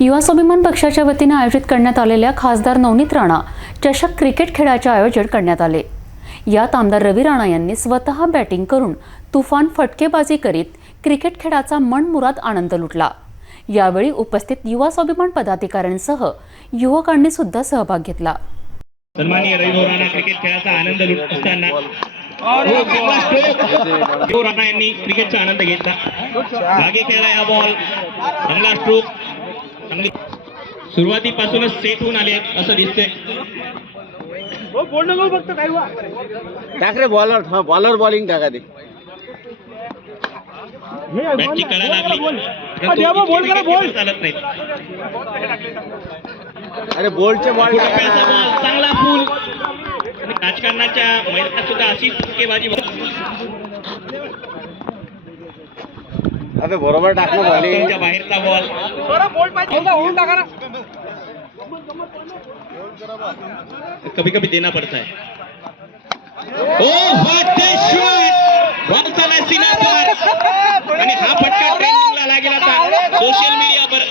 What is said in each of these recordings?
युवा स्वाभिमान पक्षाच्या वतीने आयोजित करण्यात आलेल्या खासदार नवनीत राणा चषक क्रिकेट खेळाचे आयोजन करण्यात आले. यात आमदार रवी राणा यांनी स्वतः बॅटिंग करून तुफान फटकेबाजी करीत क्रिकेट खेळाचा मनमुराद आनंद लुटला. यावेळी उपस्थित युवा स्वाभिमान पदाधिकाऱ्यांसह युवकांनी सुद्धा सहभाग घेतला. सन्माननीय रवी राणा क्रिकेट खेळाचा आनंद लुटत असताना राणा यांनी क्रिकेटचा आनंद घेतला. मागे खेळला हा बॉल चांगला स्ट्रोक चांगली. सुरुवातीपासूनच सेट होऊन आले असं दिसतंय. टाक रे बॉलर हा बॉलर बॉलिंग टाका ते. लागली. चालत नाहीत. अरे बोलचे बॉल चांगला फुल आणि राजकारणाच्या मैदानात सुद्धा अशीच फटकेबाजी अबे बरोबर टाकलं बॉलिंग बाहेरचा बॉल. कभी कभी देना पड़ता है oh what a shot ball चालाय सीना पर. आणि हा फटका ट्रेंडिंगला लागेल आता सोशल मीडियावर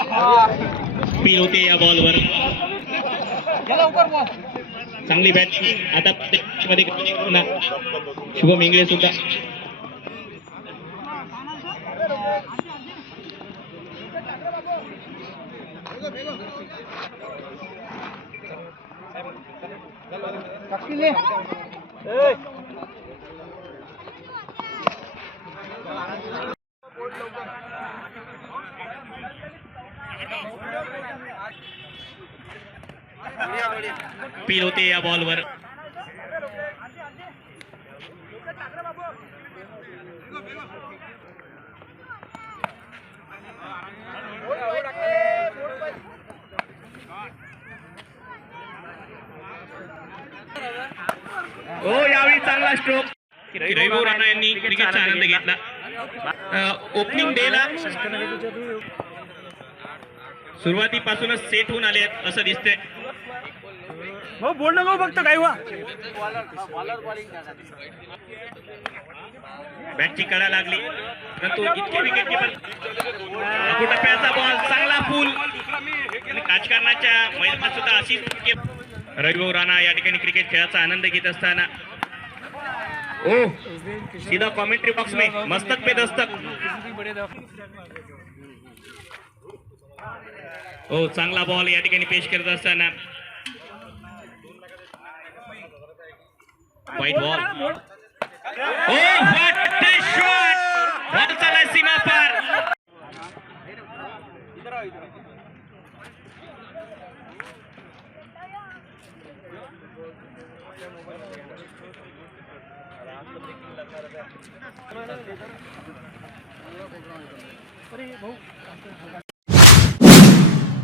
स्पीड होते या बॉलवर चांगली बॅट आता मध्ये शुभम इंगळे सुद्धा. होते या बॉलवर. हो यावेळी चांगला स्ट्रोक रविभाऊ राणा यांनी क्रिकेटचा आनंद घेतला. ओपनिंग डेला सुरुवातीपासूनच सेट होऊन आले असं दिसतंय. हो बोल ना फक्त काय वा. बॅटची कळा लागली. परंतु इतके विकेट टप्प्याचा बॉल चांगला फुल राजकारणाच्या मैदानात सुद्धा अशीच रविभाऊ राणा या ठिकाणी क्रिकेट खेळाचा आनंद घेत असताना. ओ सीधा कॉमेंट्री बॉक्स में मस्तक पे दस्तक हो चांगला बॉल या ठिकाणी पेश करत असताना. वाईट ball oh what a shot ball चालाय सीमा पार